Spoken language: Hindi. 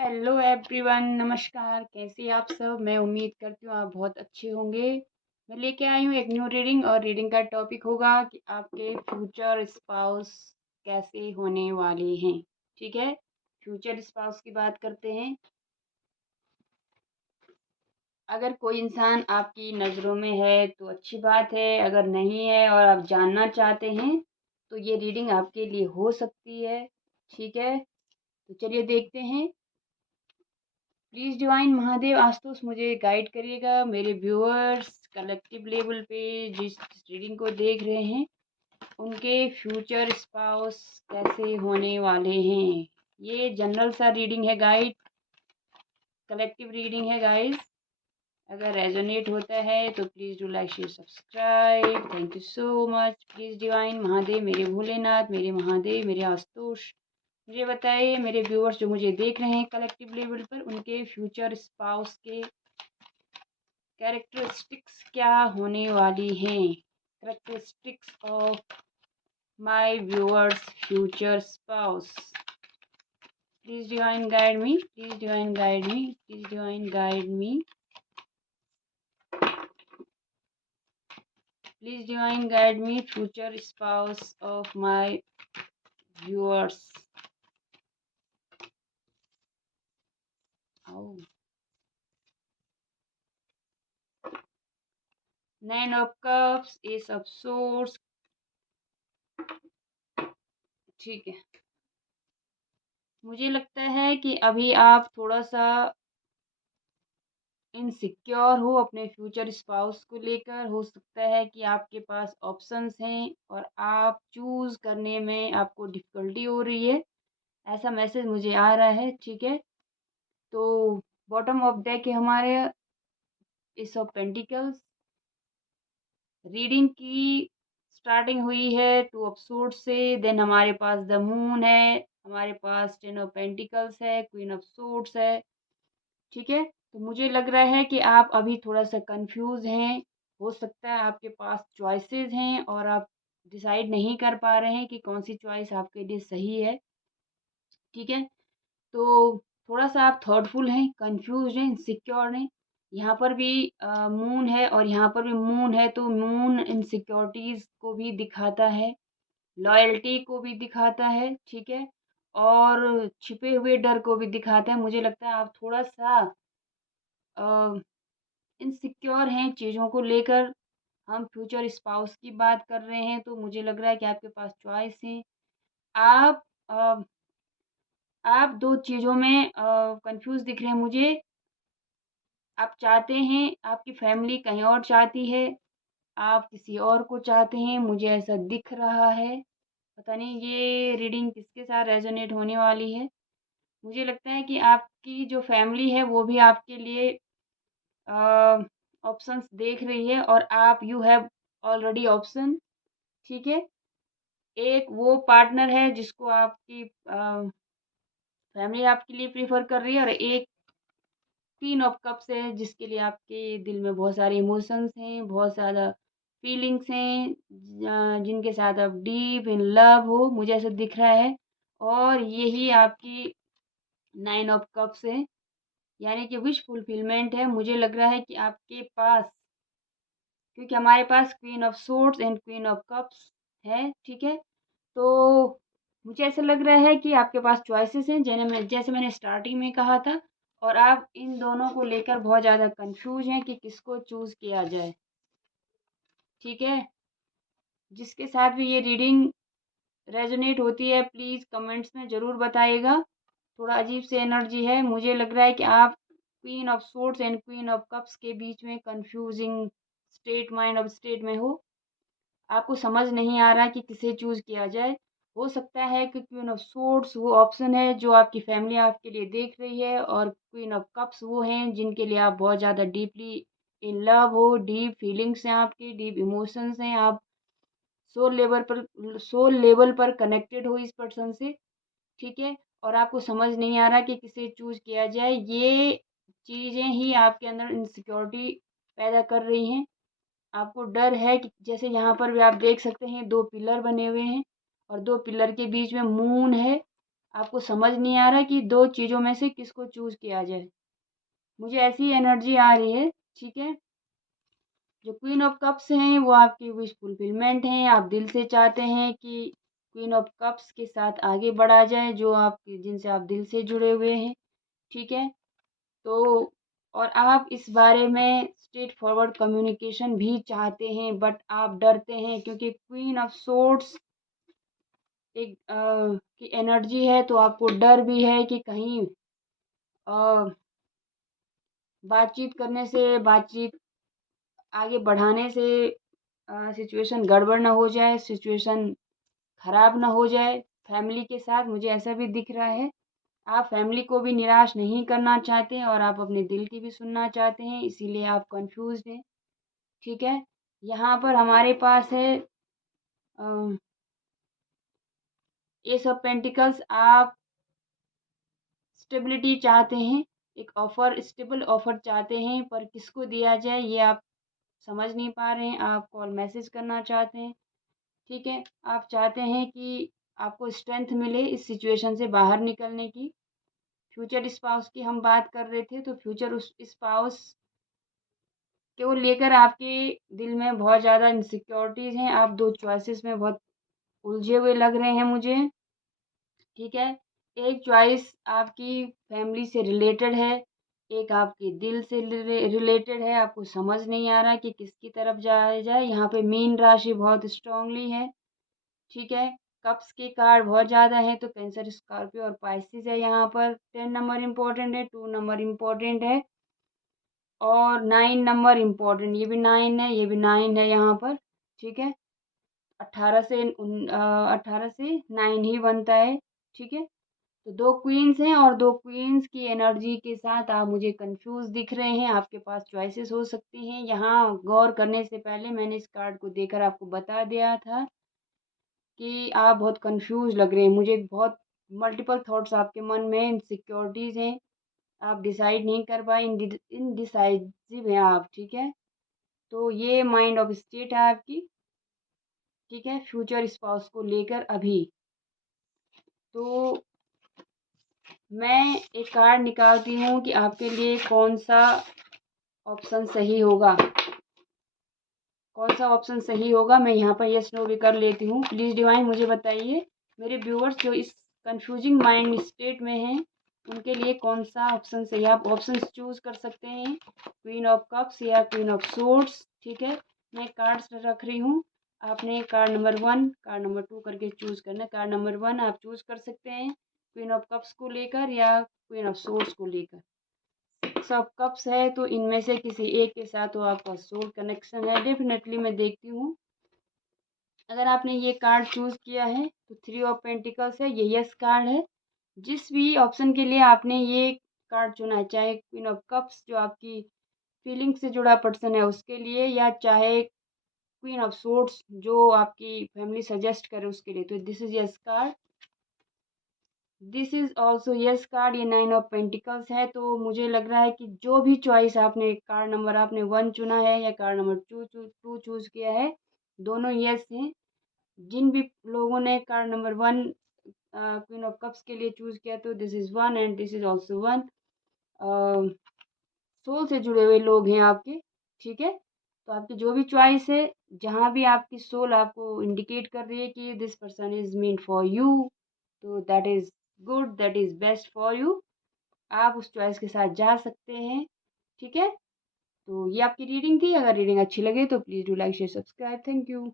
हेलो एवरीवन, नमस्कार। कैसे हैं आप सब? मैं उम्मीद करती हूँ आप बहुत अच्छे होंगे। मैं लेके आई हूँ एक न्यू रीडिंग और रीडिंग का टॉपिक होगा कि आपके फ्यूचर स्पाउस कैसे होने वाले हैं। ठीक है, फ्यूचर स्पाउस की बात करते हैं। अगर कोई इंसान आपकी नज़रों में है तो अच्छी बात है, अगर नहीं है और आप जानना चाहते हैं तो ये रीडिंग आपके लिए हो सकती है। ठीक है, तो चलिए देखते हैं। प्लीज़ डिवाइन महादेव आशुतोष मुझे गाइड करिएगा। मेरे व्यूअर्स कलेक्टिव लेवल पे जिस रीडिंग को देख रहे हैं उनके फ्यूचर स्पाउस कैसे होने वाले हैं। ये जनरल सा रीडिंग है गाइड, कलेक्टिव रीडिंग है गाइस। अगर रेजोनेट होता है तो please do like share subscribe. Thank you so much. Please divine Mahadev, मेरे भोलेनाथ, मेरे महादेव, मेरे आशुतोष, मुझे बताइए मेरे व्यूअर्स जो मुझे देख रहे हैं कलेक्टिव लेवल पर उनके फ्यूचर स्पाउस के कैरेक्टरिस्टिक्स क्या होने वाली हैं। Characteristics of my viewers future spouse. Please divine guide me, please divine guide me, please divine guide me, please divine guide me future spouse of my viewers. Nine of cups, S of source. ठीक है, मुझे लगता है कि अभी आप थोड़ा सा इनसिक्योर हो अपने फ्यूचर स्पाउस को लेकर। हो सकता है कि आपके पास ऑप्शंस हैं और आप चूज़ करने में आपको डिफ़िकल्टी हो रही है, ऐसा मैसेज मुझे आ रहा है। ठीक है, तो बॉटम ऑफ डेक है हमारे एस ऑफ पेंटिकल्स। रीडिंग की स्टार्टिंग हुई है टू ऑफ सूट से, देन हमारे पास द मून है, हमारे पास टेन ऑफ पेंटिकल्स है, क्वीन ऑफ सूट्स है। ठीक है, तो मुझे लग रहा है कि आप अभी थोड़ा सा कंफ्यूज हैं। हो सकता है आपके पास चॉइसेस हैं और आप डिसाइड नहीं कर पा रहे हैं कि कौन सी चॉइस आपके लिए सही है। ठीक है, तो थोड़ा सा आप थॉटफुल हैं, कंफ्यूज हैं, इनसिक्योर हैं। यहाँ पर भी मून है और यहाँ पर भी मून है, तो मून इनसिक्योरिटीज़ को भी दिखाता है, लॉयल्टी को भी दिखाता है। ठीक है, और छिपे हुए डर को भी दिखाता है। मुझे लगता है आप थोड़ा सा इनसिक्योर हैं चीज़ों को लेकर। हम फ्यूचर स्पाउस की बात कर रहे हैं तो मुझे लग रहा है कि आपके पास चॉइस है। आप अ, आप दो चीज़ों में कंफ्यूज दिख रहे हैं मुझे। आप चाहते हैं, आपकी फैमिली कहीं और चाहती है, आप किसी और को चाहते हैं, मुझे ऐसा दिख रहा है। पता नहीं ये रीडिंग किसके साथ रेजोनेट होने वाली है। मुझे लगता है कि आपकी जो फैमिली है वो भी आपके लिए ऑप्शंस देख रही है और आप यू हैव ऑलरेडी ऑप्शन। ठीक है, एक वो पार्टनर है जिसको आपकी फैमिली आपके लिए प्रीफर कर रही है और एक क्वीन ऑफ कप्स है जिसके लिए आपके दिल में बहुत सारे इमोशंस हैं, बहुत ज़्यादा फीलिंग्स हैं, जिनके साथ आप डीप इन लव हो, मुझे ऐसा दिख रहा है। और यही आपकी नाइन ऑफ कप्स है, यानी कि विश फुलफिलमेंट है। मुझे लग रहा है कि आपके पास, क्योंकि हमारे पास queen of swords and queen of cups है। ठीक है, तो मुझे ऐसा लग रहा है कि आपके पास चॉइसेस हैं, जैसे मैंने स्टार्टिंग में कहा था, और आप इन दोनों को लेकर बहुत ज़्यादा कंफ्यूज हैं कि किसको चूज़ किया जाए। ठीक है, जिसके साथ भी ये रीडिंग रेजोनेट होती है प्लीज़ कमेंट्स में ज़रूर बताइएगा। थोड़ा अजीब सी एनर्जी है, मुझे लग रहा है कि आप queen of swords and queen of cups के बीच में confusing state mind of state में हो। आपको समझ नहीं आ रहा कि किसे चूज़ किया जाए। हो सकता है कि क्वीन ऑफ सोर्ड्स वो ऑप्शन है जो आपकी फैमिली आपके लिए देख रही है और क्वीन ऑफ कप्स वो हैं जिनके लिए आप बहुत ज़्यादा डीपली इन लव हो, डीप फीलिंग्स हैं आपकी, डीप इमोशंस हैं, आप सोल लेवल पर कनेक्टेड हो इस पर्सन से। ठीक है, और आपको समझ नहीं आ रहा कि किसे चूज़ किया जाए। ये चीज़ें ही आपके अंदर इनसिक्योरिटी पैदा कर रही हैं। आपको डर है कि जैसे यहाँ पर भी आप देख सकते हैं दो पिलर बने हुए हैं और दो पिलर के बीच में मून है। आपको समझ नहीं आ रहा कि 2 चीज़ों में से किसको चूज़ किया जाए। मुझे ऐसी एनर्जी आ रही है, ठीक है? जो क्वीन ऑफ कप्स हैं वो आपकी विश फुलफिलमेंट हैं। आप दिल से चाहते हैं कि क्वीन ऑफ कप्स के साथ आगे बढ़ा जाए, जो आप जिनसे आप दिल से जुड़े हुए हैं, ठीक है? तो और आप इस बारे में स्ट्रेट फॉरवर्ड कम्युनिकेशन भी चाहते हैं, बट आप डरते हैं क्योंकि क्वीन ऑफ सोर्ड्स एक की एनर्जी है, तो आपको डर भी है कि कहीं अ, बातचीत करने से, बातचीत आगे बढ़ाने से सिचुएशन गड़बड़ ना हो जाए, सिचुएशन खराब ना हो जाए फैमिली के साथ। मुझे ऐसा भी दिख रहा है। आप फैमिली को भी निराश नहीं करना चाहते हैं और आप अपने दिल की भी सुनना चाहते हैं, इसीलिए आप कंफ्यूज्ड हैं, ठीक है? यहाँ पर हमारे पास है एस ऑफ पेंटिकल्स। आप स्टेबिलिटी चाहते हैं, एक ऑफ़र, स्टेबल ऑफ़र चाहते हैं, पर किसको दिया जाए ये आप समझ नहीं पा रहे हैं। आप कॉल मैसेज करना चाहते हैं, ठीक है? आप चाहते हैं कि आपको स्ट्रेंथ मिले इस सिचुएशन से बाहर निकलने की। फ्यूचर स्पाउस की हम बात कर रहे थे, तो फ्यूचर उस स्पाउस को लेकर आपके दिल में बहुत ज़्यादा इनसिक्योरिटीज़ हैं। आप 2 चॉइसेस में बहुत उलझे हुए लग रहे हैं मुझे, ठीक है? एक चॉइस आपकी फैमिली से रिलेटेड है, एक आपके दिल से रिलेटेड है। आपको समझ नहीं आ रहा कि किसकी तरफ जाया जाए। यहाँ पे मीन राशि बहुत स्ट्रांगली है, ठीक है? कप्स के कार्ड बहुत ज़्यादा हैं, तो कैंसर, स्कॉर्पियो और पाइसेस है यहाँ पर। 10 नंबर इम्पोर्टेंट है, 2 नंबर इम्पोर्टेंट है और 9 नंबर इम्पोर्टेंट। ये भी 9 है, ये भी 9 है यहाँ पर, ठीक है? 18 से 9 ही बनता है, ठीक है? तो 2 क्वीन्स हैं और 2 क्वीन्स की एनर्जी के साथ आप मुझे कंफ्यूज दिख रहे हैं। आपके पास चॉइसेस हो सकती हैं। यहाँ गौर करने से पहले मैंने इस कार्ड को देकर आपको बता दिया था कि आप बहुत कंफ्यूज लग रहे हैं। मुझे बहुत मल्टीपल थॉट्स आपके मन में, इनसिक्योरिटीज़ हैं। आप डिसाइड नहीं कर पाए, इनडिसाइसिव हैं आप, ठीक है? तो ये माइंड ऑफ स्टेट है आपकी, ठीक है? फ्यूचर स्पाउस को लेकर अभी। तो मैं एक कार्ड निकालती हूँ कि आपके लिए कौन सा ऑप्शन सही होगा, कौन सा ऑप्शन सही होगा। मैं यहाँ पर यस नो भी कर लेती हूँ। प्लीज़ डिवाइन मुझे बताइए, मेरे व्यूअर्स जो इस कंफ्यूजिंग माइंड स्टेट में हैं, उनके लिए कौन सा ऑप्शन सही है। आप ऑप्शंस चूज़ कर सकते हैं, क्वीन ऑफ कप्स या क्वीन ऑफ सोर्ड्स, ठीक है? मैं कार्ड्स रख रही हूँ। आपने कार्ड नंबर 1, कार्ड नंबर 2 करके चूज़ करना है। कार्ड नंबर 1 आप चूज़ कर सकते हैं क्वीन ऑफ कप्स को लेकर या क्वीन ऑफ सोर्ड्स को लेकर। 6 ऑफ कप्स है, तो इनमें से किसी एक के साथ तो आपका सोल कनेक्शन है। डेफिनेटली मैं देखती हूँ। अगर आपने ये कार्ड चूज़ किया है तो 3 ऑफ पेंटिकल्स है, ये यस कार्ड है। जिस भी ऑप्शन के लिए आपने ये कार्ड चुना है, चाहे क्वीन ऑफ कप्स जो आपकी फीलिंग से जुड़ा पर्सन है उसके लिए, या चाहे क्वीन ऑफ सोर्ड्स जो आपकी फैमिली सजेस्ट करे उसके लिए, तो this is yes card. This is also yes card. ये 9 ऑफ पेंटिकल्स है। तो मुझे लग रहा है कि जो भी चॉइस आपने, कार्ड नंबर आपने 1 चुना है या कार्ड नंबर 2 चूज किया है, दोनों यस हैं। जिन भी लोगों ने card number 1 queen of cups के लिए चूज किया, तो this is 1 and this is also 1। Soul से जुड़े हुए लोग हैं आपके, ठीक है? तो आपकी जो भी चॉइस है, जहाँ भी आपकी सोल आपको इंडिकेट कर रही है कि this person is mean for you, तो that is good, that is best for you. आप उस चॉइस के साथ जा सकते हैं, ठीक है? तो ये आपकी रीडिंग थी। अगर रीडिंग अच्छी लगे तो please do like share subscribe. Thank you.